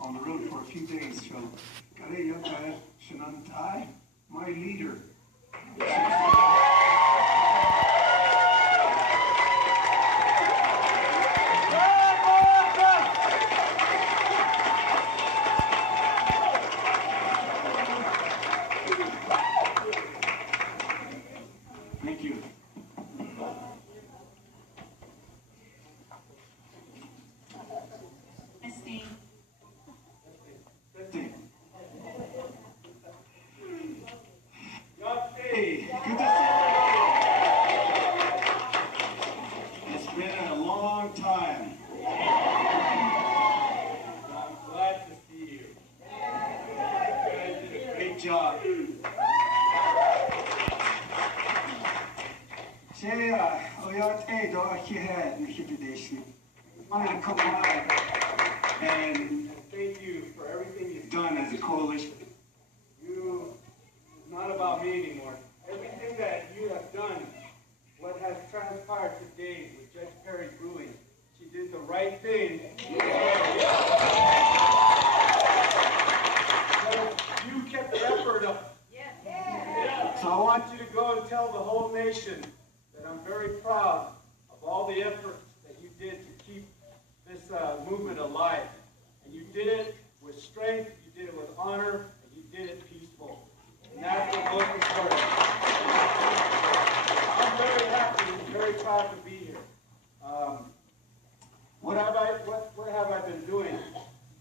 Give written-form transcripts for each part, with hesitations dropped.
on the road for a few days. So, Kareyaka Shinantai, my leader. Thank you. Hey, good to see you. It's been a long time. I'm glad to see you. You guys did a great job. Wanted to come by and thank you for everything you've done as a coalition. It's not about me anymore. Everything that you have done, what has transpired today with Judge Perry's ruling, she did the right thing. You kept the effort up. So I want you to go and tell the whole nation that I'm very proud of all the effort that you did to keep this movement alive. And you did it with strength, you did it with honor, and you did it peaceful. And that's what's most important. I'm very happy and very proud to be here. What have I been doing?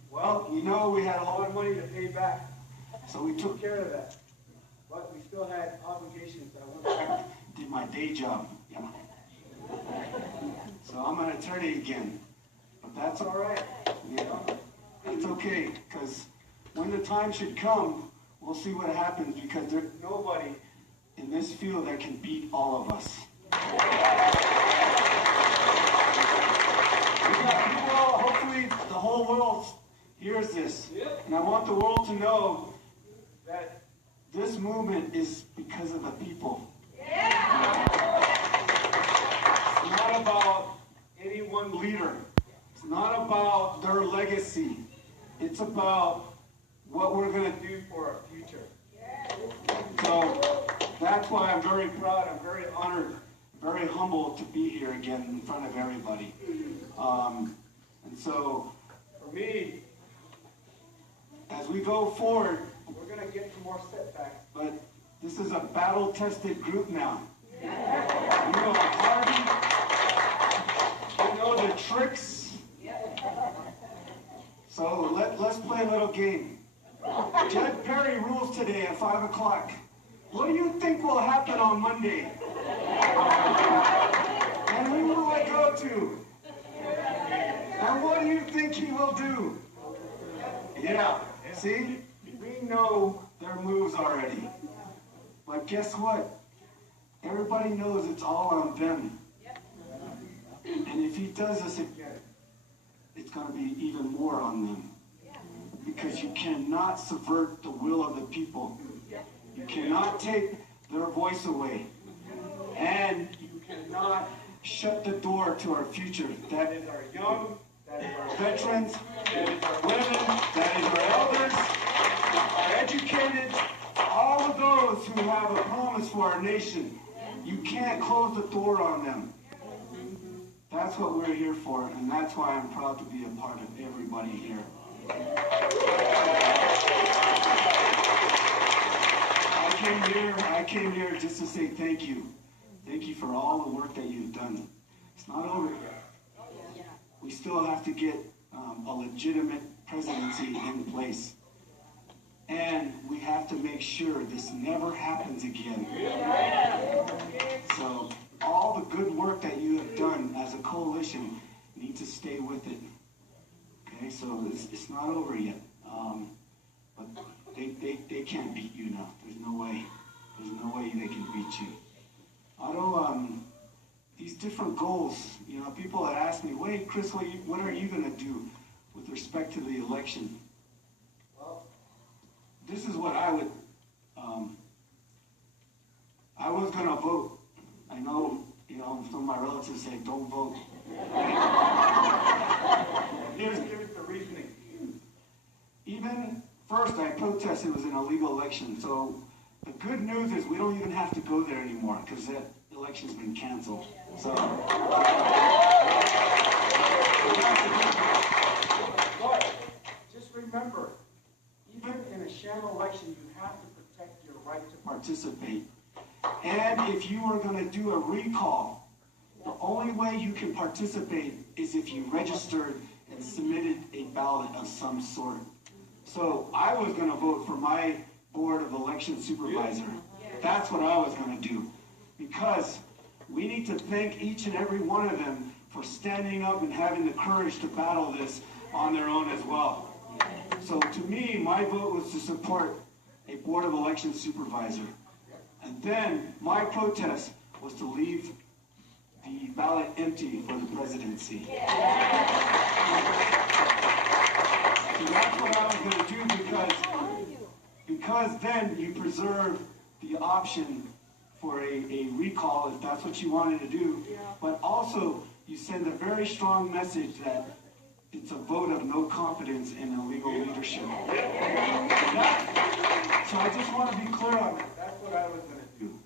Well, you know, we had a lot of money to pay back, so we took care of that. But we still had obligations that I went back and did my day job. Yeah. So I'm an attorney again. But that's all right. You know, it's okay, because when the time should come, we'll see what happens, because there's nobody in this field that can beat all of us. Hopefully the whole world hears this. And I want the world to know that this movement is because of the people. It's not about any one leader. It's not about their legacy. It's about what we're going to do for our future. So that's why I'm very proud, I'm very honored, very humbled to be here again in front of everybody. And so for me, as we go forward, we're going to get some more setbacks, but this is a battle-tested group now. You know the party, you know the tricks. So let's play a little game. Judge Perry rules today at 5 o'clock. What do you think will happen on Monday? And who will I go to? And what do you think he will do? Yeah, see? We know their moves already. But guess what? Everybody knows it's all on them. And if he does this again, it's going to be even more on them. Because you cannot subvert the will of the people. You cannot take their voice away. And you cannot shut the door to our future. That is our young, that is our veterans, that is our women, that is our elders, our educated, all of those who have a promise for our nation. You can't close the door on them. That's what we're here for, and that's why I'm proud to be a part of everybody here. I came here just to say thank you. Thank you for all the work that you've done. It's not over yet. We still have to get a legitimate presidency in place. And we have to make sure this never happens again. So all the good work that you have done as a coalition need to stay with it. Okay, so it's not over yet. But they can't beat you now. There's no way. There's no way they can beat you. These different goals, you know, people had asked me, wait, Chris, what are you going to do with respect to the election? Well, this is what I would, I was going to vote. I know, you know, some of my relatives say, don't vote. Here's the reasoning. even first I protested it was an illegal election. So the good news is we don't even have to go there anymore because that election's been canceled. So. But just remember, even in a sham election, you have to protect your right to participate. And if you are going to do a recall, the only way you can participate is if you registered and submitted a ballot of some sort. So I was going to vote for my Board of Election Supervisor. That's what I was going to do. Because we need to thank each and every one of them for standing up and having the courage to battle this on their own as well. So to me, my vote was to support a Board of Election Supervisor. And then my protest was to leave the ballot empty for the presidency. So that's what I was going to do because then you preserve the option for a recall if that's what you wanted to do, but also you send a very strong message that it's a vote of no confidence in illegal leadership. So I just want to be clear on that. That's what I was going to do.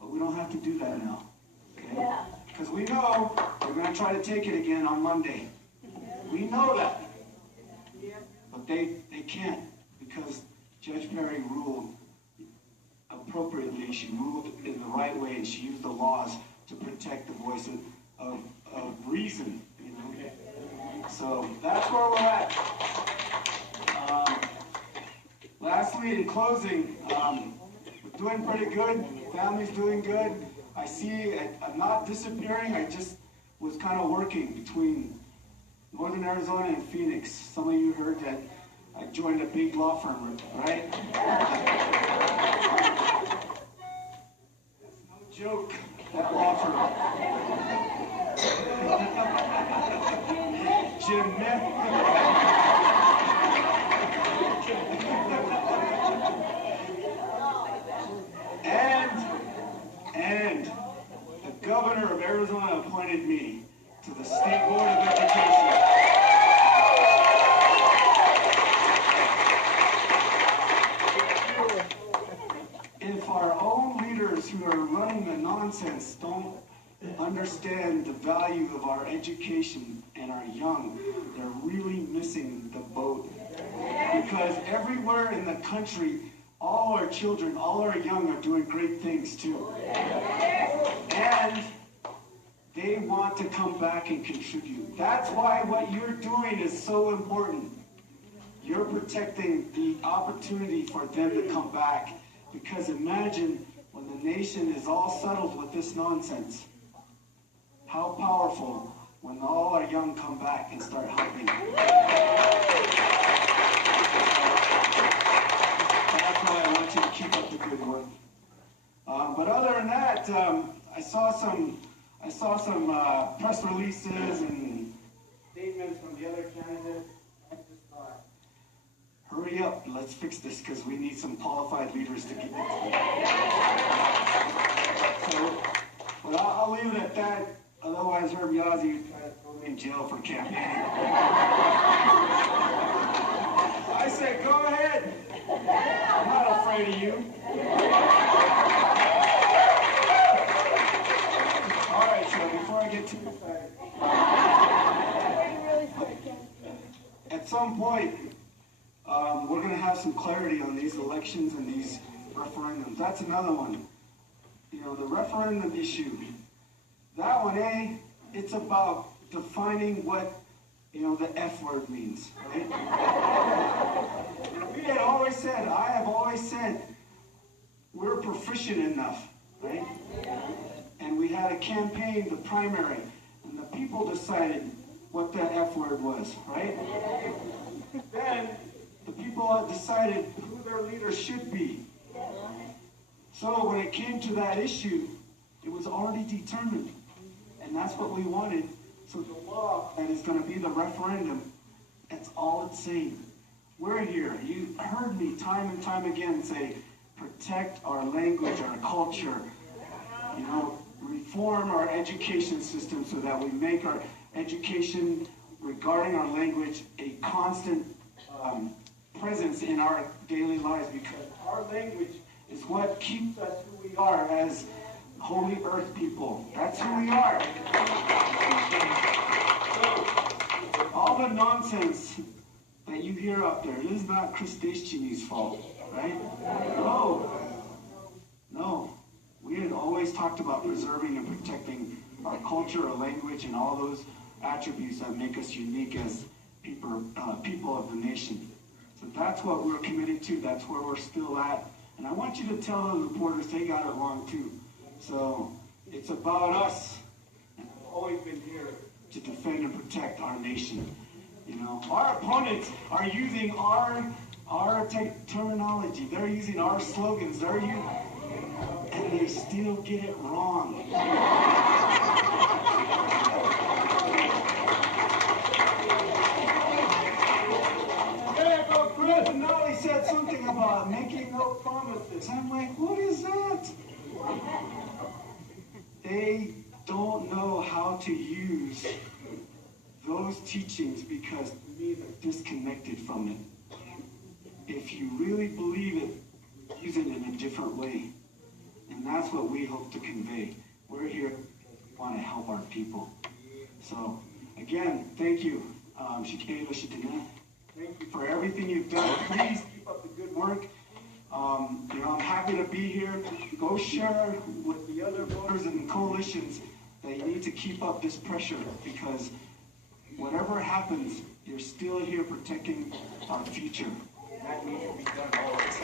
But we don't have to do that now. Okay? Because we know they're going to try to take it again on Monday. We know that. But they can't because Judge Perry ruled appropriately. She ruled in the right way and she used the laws to protect the voice of reason. You know? So that's where we're at. Lastly, in closing, we're doing pretty good. Family's doing good. I see I'm not disappearing. I just was kind of working between Northern Arizona and Phoenix. Some of you heard that I joined a big law firm, right? That's no joke, that law firm. Jim and the governor of Arizona appointed me to the State Board of Education. If our own leaders who are running the nonsense don't understand the value of our education and our young, they're really missing the boat. Because everywhere in the country, all our children, all our young are doing great things too. And they want to come back and contribute. That's why what you're doing is so important. You're protecting the opportunity for them to come back. Because imagine when the nation is all settled with this nonsense, how powerful when all our young come back and start helping. That's why I want you to keep up the good work. But other than that, I saw some press releases and statements from the other candidates. I just thought, hurry up, let's fix this because we need some qualified leaders to get this done. So, but I'll leave it at that. Otherwise, Herb Yazzie would try to throw me in jail for campaigning. I said, go ahead. I'm not afraid of you. All right, so before I get too excited, at some point, we're going to have some clarity on these elections and these referendums. That's another one. You know, the referendum issue. That one, it's about defining what, the F word means, right? We had always said, I have always said, we're proficient enough, right? And we had a campaign, the primary, and the people decided what the F word was, right? Then the people had decided who their leader should be. So when it came to that issue, it was already determined. And that's what we wanted. So the law that is going to be the referendum, that's all it's saying. We're here. You heard me time and time again say, protect our language, our culture, reform our education system so that we make our education regarding our language a constant presence in our daily lives, because our language is what keeps us who we are as Holy Earth people. That's who we are. So, all the nonsense that you hear out there, it is not Chris Deschene's fault, right? No. We had always talked about preserving and protecting our culture, our language, and all those attributes that make us unique as people of the nation. So that's what we're committed to. That's where we're still at. And I want you to tell those reporters they got it wrong too. So it's about us. And I've always been here to defend and protect our nation. You know, our opponents are using our terminology. They're using our slogans. And they still get it wrong. Chris Nolly said something about making no promises. I'm like, what is that? They don't know how to use those teachings because to me they're disconnected from it. If you really believe it, use it in a different way. And that's what we hope to convey. We're here to want to help our people. So, again, thank you, Deschene. Thank you for everything you've done. Please keep up the good work. I'm happy to be here. Go share with the other voters and coalitions that you need to keep up this pressure, because whatever happens, you're still here protecting our future. That needs to be done always.